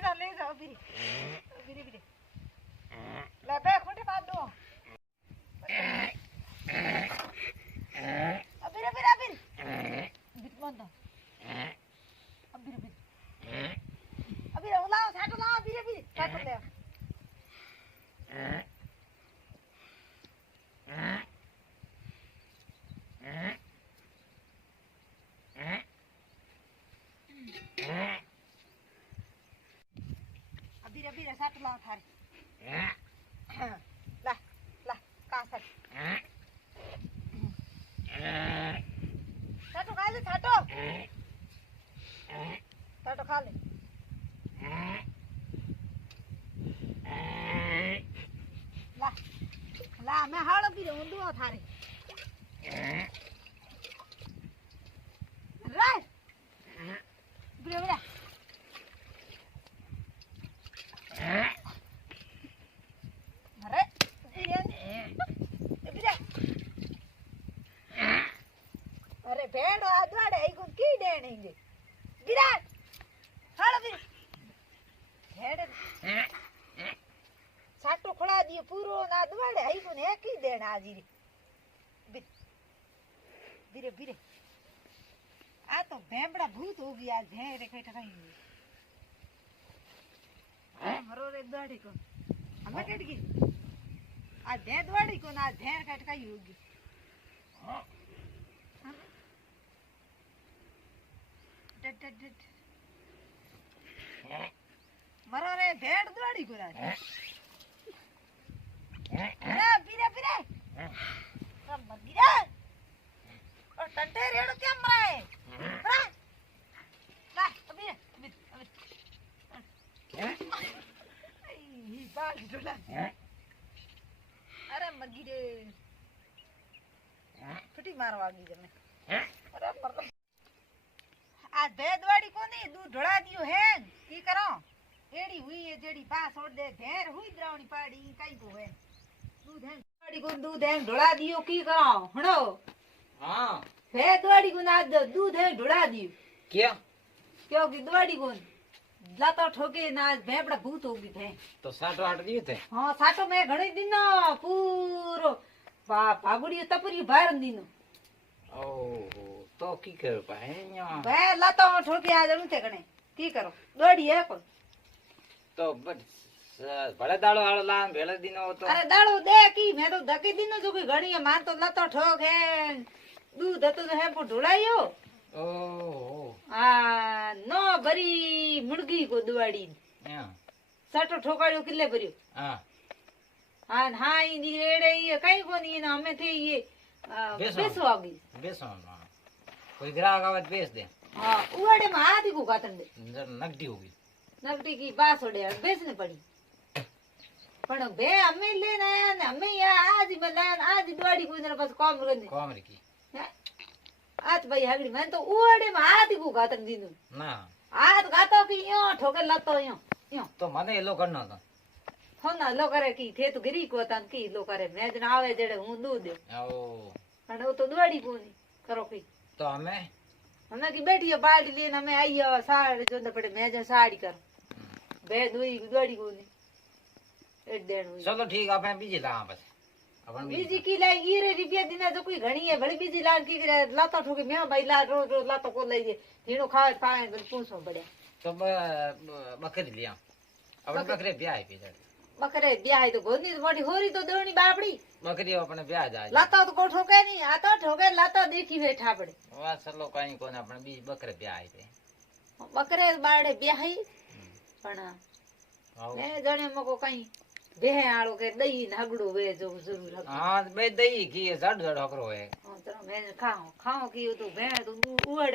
ले जाओ बीरी बीरी बीरी ले बे खोटे बात दो अबीर अबीर अबीर बीर मन दो अबीर अबीर अबीर लाओ छाटो लाओ अबीर अबीर छाटो ले अबीर अबीर छाटो लाओ थारे ला ला का छाट छाटो खा ले छाटो छाटो खा ले ला ला मैं हाड़ भी रहूं दो थारे राइट बिरे बिरे अरे बिरे अरे भेड़ आदवाड़े आई को की देनेंगे विराट हाड़ बिरे भेड़ साटो खड़ा दियो पूरो ना दवाड़े आई को ने की देना आजी रे बिरे बिरे आ तो भेंबड़ा भूत हो गया आज भे रे कई ठकाई मरो रे दवाड़ी को हमें टेट गई आज भे दवाड़ी को ना भेड़ कट कई होगी टेट टेट टेट मरो रे भेड़ दवाड़ी को आज अरे बिरे बिरे सब मर गिरा और टंटे रेड़ो क्या मरा है ला ला अबीर अबीर ही बाल डोला अरे मर गिरे फटी मारवा गई जने अरे मर आज भेदवाड़ी कोनी दूध ढोला दियो है की करो एड़ी हुई है जेड़ी बा छोड़ दे घेर हुई द्रावणी पाड़ी कई को है दूध है गाड़ी को दूध है ढोला दियो की करो हणो हां भेदवाड़ी को ना दूध है ढोला दियो क्या क्योंकि दवाड़ी को लातो ठोके ना भेपड़ा भूत होगी थे तो साटो आट दिए थे हां साटो में घणी दिन पूरो भागुड़ी तपरी बाहर दिन ओहो तो की कर पाए यहां वे लातो ठोके आ जणु थे कने की करो दवाड़ी है को तो बड़े दाड़ो आड़ो लान भेले दिनो तो अरे दाड़ो दे की मैं तो धके दिनो जो की घणी है मान तो लातो ठोक है दूध तो है वो ढोलायो ओहो आ नो भरी मुर्गी को दवाड़ी हां साटो ठोकाड़ो किले भरियो हां हां हां नी रेड़े ये कई कोनी ना हमें थे ये बेसो आ गई बेसो कोई ग्राहक आवे बेच दे हां उड़े में आधी को काटन दे नगदी होगी नगदी की बास ओड़े बेचने पड़ी पण बे हमें लेना है हमें या आज बलान आज दवाड़ी को जरा बस काम करने काम रे की आज भाई हगड़ी मैं तो उड़े में आधी को काटन दीनु ना आज गातो की यो ठोके लातो यो यो तो मने एलो करनो तो होना लो करे की थे तो गिरी को तन की लो करे मैं जन आवे जेड़े हूं दूध दे ओ पण वो तो दवाड़ी को नहीं करो की तो हमें की बैठी है बाल्टी लेने हमें आई है साड़ी जो पड़े मैं जो साड़ी कर बे दुई दवाड़ी को नहीं एड देन चलो ठीक आपने बीजी ला बस अपन बीजी की लाई ये रे रुपया दिना जो कोई घणी है बड़ी बीजी लान की लातो ठोके मैं भाई ला रोज रोज लातो को ले जे जीनो खाए पाए तो पूछो पड़े तो बकरी लिया अपन बकरे ब्याह है पे बकरे ब्याह है तो गोनी मोटी होरी तो देवनी बापड़ी बकरी अपने ब्याह जाए लातो तो को ठोके नहीं आ तो ठोके लातो देखी बैठा पड़े वा चलो कहीं कोने अपने बीज बकरे ब्याह है पे बकरे बाड़े ब्याह ही पण मैं जने मको कहीं बेह आड़ो के दही नगड़ो वे जो जरूर हक हां बे दही की जड़ जड़ हकरो है हां चलो मैं खाओ खाओ की तो भे तो उड़